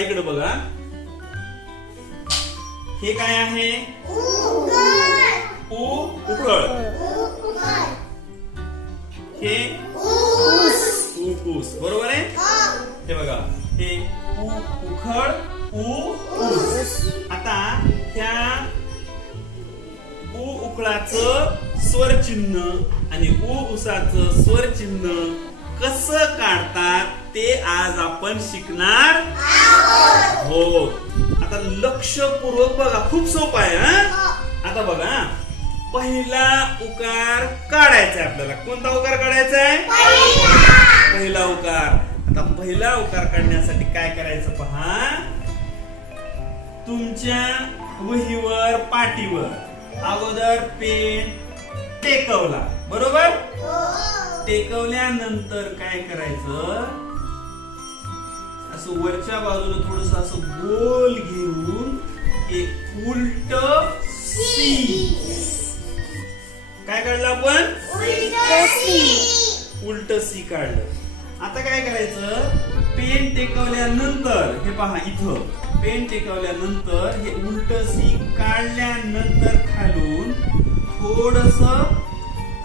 इकडे बघा. हे काय आहे? उ उकळ. हे ऊस. बरोबर आहे? हे. बघा. हे उ उखळ उ ऊस. आता त्या उ उकळाचं स्वर चिन्ह आणि उ उसाचं स्वर चिन्ह कसं काढतात ते आज आपण शिकणार हो. आता लक्षपूर्वक बघा खूप सोपं आहे हा? आता बघा पहिला उकार काढायचा आपल्याला. कोणता उकार काढायचा आहे? पहिला. उकार. आता पहिला उकार काढण्यासाठी काय करायचं पहा? तुमच्या वहीवर पाटीवर अगोदर पेन टेकवला. बरोबर? टेकवल्यानंतर काय करायचं? असं वरच्या बाजूला थोडस असं गोल घेऊन एक उलट सी. काय काढलं आपण? उलट सी काढलं. आता काय करायचं? पेन टेकवल्यानंतर हे पहा इथं. पेन टेकवल्यानंतर हे उलट सी काढल्यानंतर खालून थोडस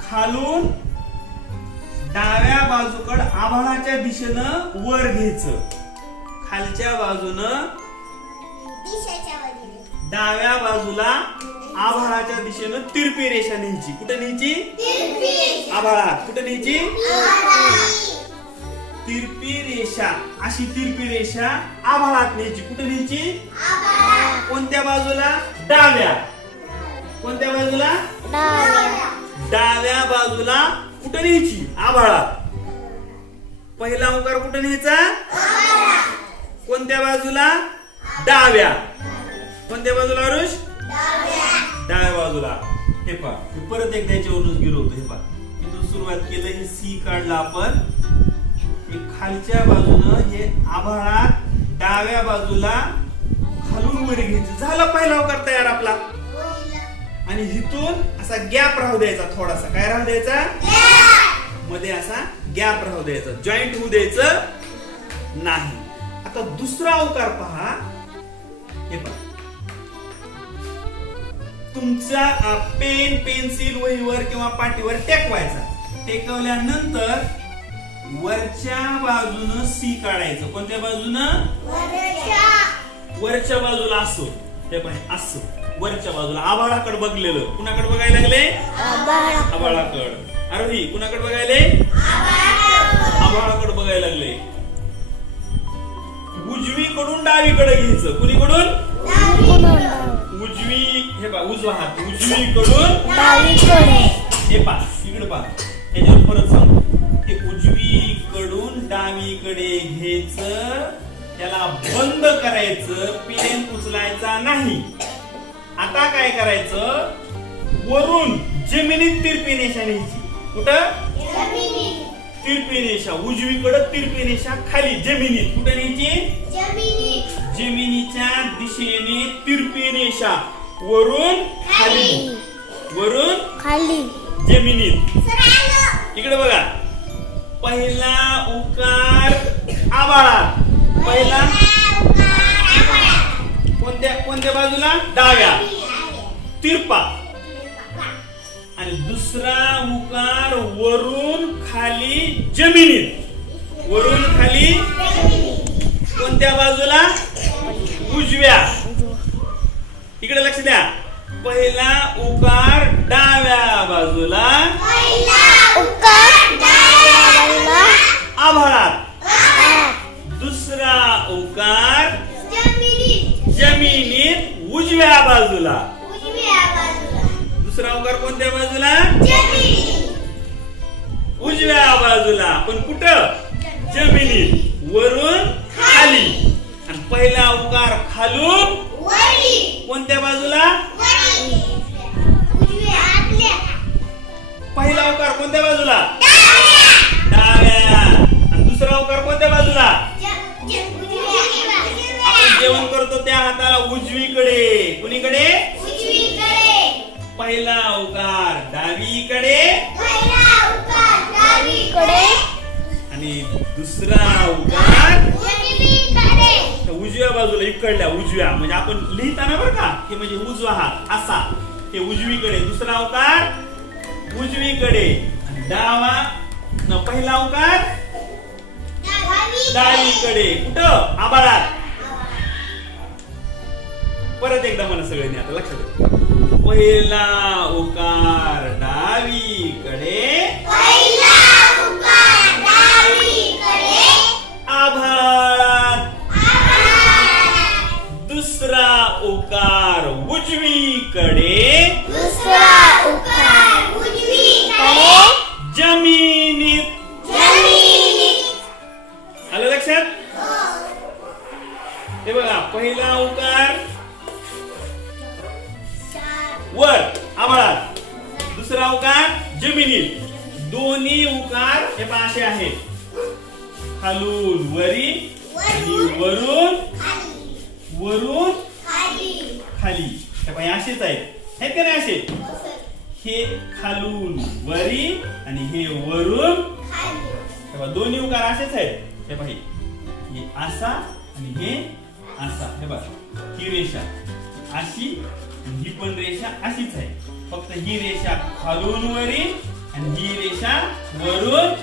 खालून डाव्या बाजूकड आभाळाच्या दिशेनं वर घ्यायचं. खालच्या बाजूनं डाव्या बाजूला आभाळाच्या दिशेनं तिरपी रेषा न्यायची. कुठे न्यायची? आभाळात कुठे न्यायची? तिरपी रेषा. अशी तिरपी रेषा आभाळात न्यायची. कुठे न्यायची? कोणत्या बाजूला? डाव्या. कोणत्या बाजूला? डाव्या. बाजूला कुठे न्यायची? आभाळात पहिला उकार कुठे न्यायचा? कोणत्या बाजूला? डाव्या. कोणत्या बाजूला अरुष? डाव्या बाजूला. हे पहा मी परत एकदा याच्यावरूनच गिरवतो हे पहा. इथून सुरुवात केलं हे सी काढलं आपण. हे खालच्या बाजूनं हे आभाळात डाव्या बाजूला खालून वर घ्यायचं. झाला पहिला उकार तयार आपला. आणि इथून असा गॅप राहू द्यायचा थोडासा. काय राहू द्यायचा? मध्ये असा गॅप राहू द्यायचा. जॉईंट होऊ द्यायचं नाही. आता दुसरा अवकार पहा. हे पहा. तुमचा पेन पेन्सिल वहीवर किंवा पाटीवर टेकवायचा. टेकवल्यानंतर वरच्या बाजूनं सी काढायचं. कोणत्या बाजूनं? वरच्या. बाजूला असो. हे पाहिजे असं. वरच्या बाजूला. आभाळाकडे बघलेलं. कुणाकडे बघायला लागले? आभाळाकड. आरोही कुणाकडे बघायले? आभाळाकडे बघायला लागले. उजवीकडून डावीकडे घ्यायचं. कुणीकडून? उजवी हे पा उजवा हात. उजवीकडून हे पा इकडे पा याच्यावर परत सांगतो हे उजवीकडून डावीकडे घ्यायचं. त्याला बंद करायचं. पेन उचलायचा नाही. आता काय करायचं? वरून जमिनीत तिरपी रेषा न्यायची कुठं? तिरपी रेषा उजवीकडे तिरपी रेषा खाली जमिनीत कुठे न्यायची जमिनीच्या दिशेने तिरपी रेषा. वरून खाली. वरून खाली. जमिनीत इकडे बघा. पहिला उकार आबाळात पहिला कोणत्या कोणत्या बाजूला? डाव्या. तिरपा. दुसरा उकार वरून खाली जमिनीत. वरून खाली कोणत्या बाजूला? उजव्या. इकडे लक्ष द्या. पहिला उकार डाव्या बाजूला. आभाळात. दुसरा उकार जमिनीत. उजव्या बाजूला. दुसरा उकार कोणत्या बाजूला? उजव्या बाजूला. पण कुठं? जमिनीत. वरून खाली. आणि पहिला उकार खालून कोणत्या बाजूला? पहिला उकार कोणत्या बाजूला? डाव्या. आणि दुसरा उकार कोणत्या बाजूला? आपण जेवण करतो त्या हाताला उजवीकडे. कुणीकडे? पहिला उकार डावीकडे. आणि दुसरा उकार उजव्या बाजूला इकडल्या उजव्या. म्हणजे आपण लिहिताना बरं का की म्हणजे उजवा हात असा. हे उजवीकडे दुसरा अवकार उजवीकडे. आणि डावा न पहिला अवकार डावीकडे. कुठं? आबाळात परत एकदा मला सगळ्यांनी आता लक्षात. पहिला उकार डावीकडे. उकार उजवीकडे. दुसरा उकार उजवीकडे. जमिनीत. जमिनीत. आलं लक्षात? हे. बघा पहिला उकार. वर आभाळात. दुसरा उकार जमिनीत. दोन्ही उकार हे असे आहेत. खालून वरी. आणि वरून वरून खाली. हे हे असेच आहेत. आहेत का नाही असे हे खालून वरी आणि हे वरून. खाली हे पहा दोन्ही उकार असेच आहेत. हे पहा हे. हे असा आणि हे असा. हे बघा ही रेषा अशी ही पण रेषा अशीच आहे. फक्त ही रेषा खालून वरी आणि ही रेषा वरून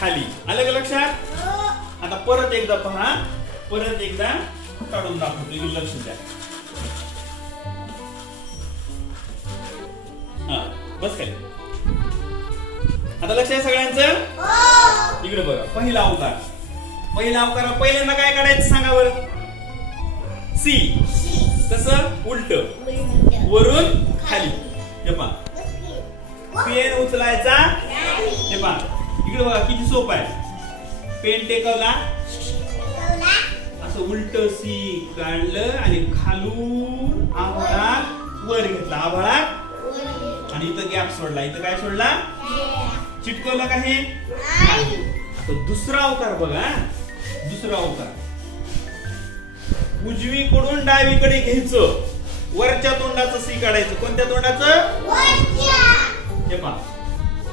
खाली. आलं का लक्षात? आता परत एकदा पहा. परत एकदा काढून दाखवतो. लक्ष द्या. हा बस काय आता लक्ष आहे सगळ्यांचं? हो. इकडे बघा पहिला अवतार. पहिला अवतार पहिल्यांदा काय काढायचं सांगा बरं? सी. कसं उलट. वरून खाली. हे पहा. पेन उचलायचा? हे पहा. इकडे बघा किती सोपं आहे. पेन टेकवला? असं उलट सी काढलं आणि खालून आभाळात वर घेतला. आभाळात आणि इथं गॅप सोडला. इथं काय सोडला? चिटकवलं का हे? आता दुसरा अवतार बघा. दुसरा अवतार उजवीकडून डावीकडे घ्यायचं. वरच्या तोंडाचं सी काढायचं. कोणत्या तोंडाचं? हे पहा.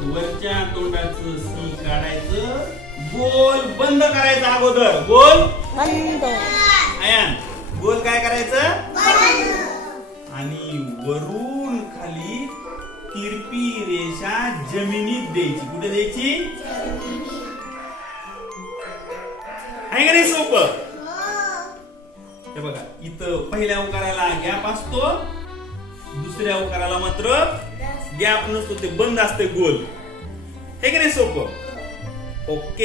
वरच्या तोंडाचं सी काढायचं. गोल बंद करायचं अगोदर. गोल? बंद. आयान. गोल काय करायचं? आणि वरून तिरपी रेषा जमिनीत द्यायची. कुठे द्यायची? आहे का नाही सोपं? हे बघा इथं पहिल्या उकाराला गॅप असतो दुसऱ्या उकाराला मात्र गॅप नसतो ते बंद असते गोल. हे की नाही सोपं? ओके.